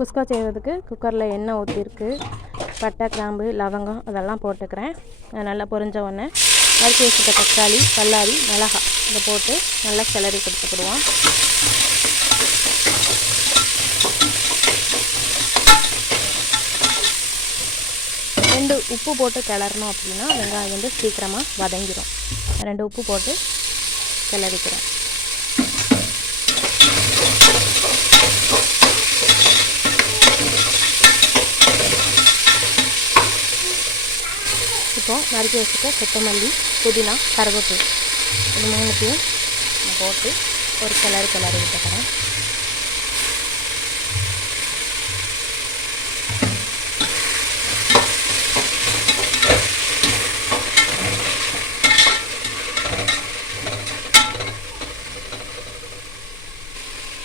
குஸ்கா செய்கிறதுக்கு குக்கரில் எண்ணெய் ஊற்றிருக்கு, பட்டை, கிராம்பு, லவங்கம் அதெல்லாம் போட்டுக்கிறேன். அது நல்லா பொரிஞ்ச உடனே நறுக்கி வச்சுட்ட தக்காளி, பல்லாரி, மிளகாய் இதை போட்டு நல்லா கிளறி கொடுத்துக்கிடுவோம். ரெண்டு உப்பு போட்டு கிளறணும் அப்படின்னா வெங்காயம் வந்து சீக்கிரமாக வதங்கிடும். 2 உப்பு போட்டு கிளறிக்கிறேன். இப்போது நறுக்கி வச்சுக்க கொத்தமல்லி, புதினா, கருவேப்பிலை இது 3த்தையும் போட்டு ஒரு கிளறி விட்டுக்கிறேன்.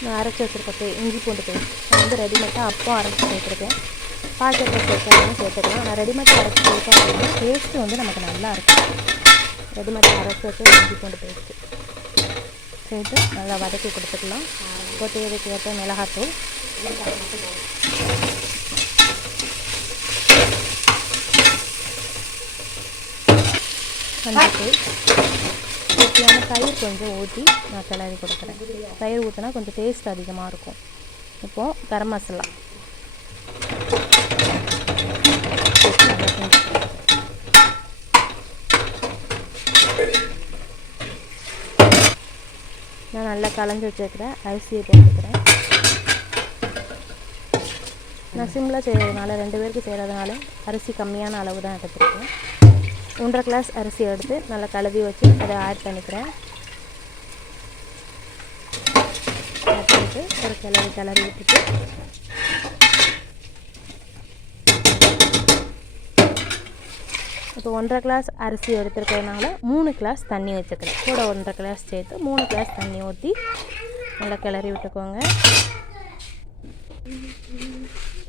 நான் அரைச்சி வச்சுருக்க இஞ்சி பூண்டு பேஸ்ட் நான் வந்து ரெடிமேட்டாக அப்போ அரைச்சி சேர்த்துருக்கேன். பாக்கெட்டில் சேர்க்கலாம் சேர்த்துக்கலாம். நான் ரெடிமேட் அரைச்சி சேர்த்தேன் அப்படின்னா டேஸ்ட்டு வந்து நமக்கு நல்லாயிருக்கும். ரெடிமேட் அரைச்சி வச்சு இஞ்சி பூண்டு பேஸ்ட்டு சேர்த்து நல்லா வதக்கி கொடுத்துக்கலாம். இப்போ தேவைக்கு ஏற்ற மிளகாத்தூள், மஞ்சள், கெட்டியான தயிர் கொஞ்சம் ஊற்றி நான் கிளறி கொடுக்குறேன். தயிர் ஊற்றினா கொஞ்சம் டேஸ்ட் அதிகமாக இருக்கும். இப்போது கரம் மசாலா நான் நல்லா கலந்து வச்சுருக்கிறேன். அரிசியை போட்டுக்கிறேன். நான் சிம்பிளாக செய்கிறதுனால 2 பேருக்கு செய்கிறதுனால அரிசி கம்மியான அளவு தான் எடுத்துருக்கேன். 1.5 கிளாஸ் அரிசி எடுத்து நல்லா கழுவி வச்சு அதை ஆட் பண்ணிக்கிறேன். ஆட் பண்ணிவிட்டு ஒரு கிளறி விட்டுட்டு இப்போ 1.5 கிளாஸ் அரிசி எடுத்துருக்கிறதுனால 3 கிளாஸ் தண்ணி வச்சுக்கிறேன். கூட 1.5 கிளாஸ் சேர்த்து 3 கிளாஸ் தண்ணி ஊற்றி நல்லா கிளறி விட்டுக்கோங்க.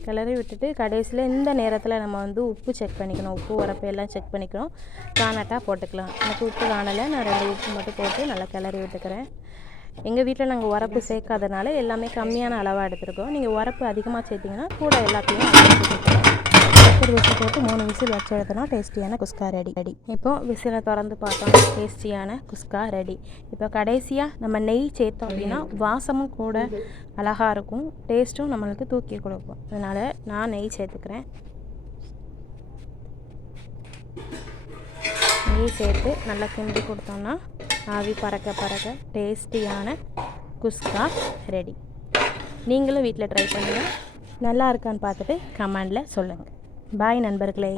கிளறி விட்டுட்டு கடைசியில் இந்த நேரத்தில் நம்ம வந்து உப்பு செக் பண்ணிக்கணும். உப்பு உரப்பு எல்லாம் செக் பண்ணிக்கணும். காணாட்டாக போட்டுக்கலாம். எனக்கு உப்பு காணலை, நான் 2 உப்பு மட்டும் போட்டு நல்லா கிளறி விட்டுக்கிறேன். எங்கள் வீட்டில் நாங்கள் உரப்பு சேர்க்காதனால எல்லாமே கம்மியான அளவாக எடுத்துருக்கோம். நீங்கள் உரப்பு அதிகமாக சேர்த்திங்கன்னா கூட எல்லாத்தையும் ஒரு விசில் போட்டு 3 விசில் வச்சு எடுத்தோன்னா டேஸ்டியான குஸ்கா ரெடி. இப்போது விசிலை திறந்து பார்த்தோம்னா டேஸ்டியான குஸ்கா ரெடி. இப்போ கடைசியாக நம்ம நெய் சேர்த்தோம் அப்படின்னா வாசமும் கூட அழகாக இருக்கும், டேஸ்ட்டும் நம்மளுக்கு தூக்கி கொடுக்கும். அதனால் நான் நெய் சேர்த்துக்கிறேன். நெய் சேர்த்து நல்லா கிண்டி கொடுத்தோம்னா ஆவி பறக்க டேஸ்டியான குஸ்கா ரெடி. நீங்களும் வீட்டில் ட்ரை பண்ணுங்கள். நல்லா இருக்கான்னு பார்த்துட்டு கமெண்டில் சொல்லுங்கள். பாய் நண்பர்களே.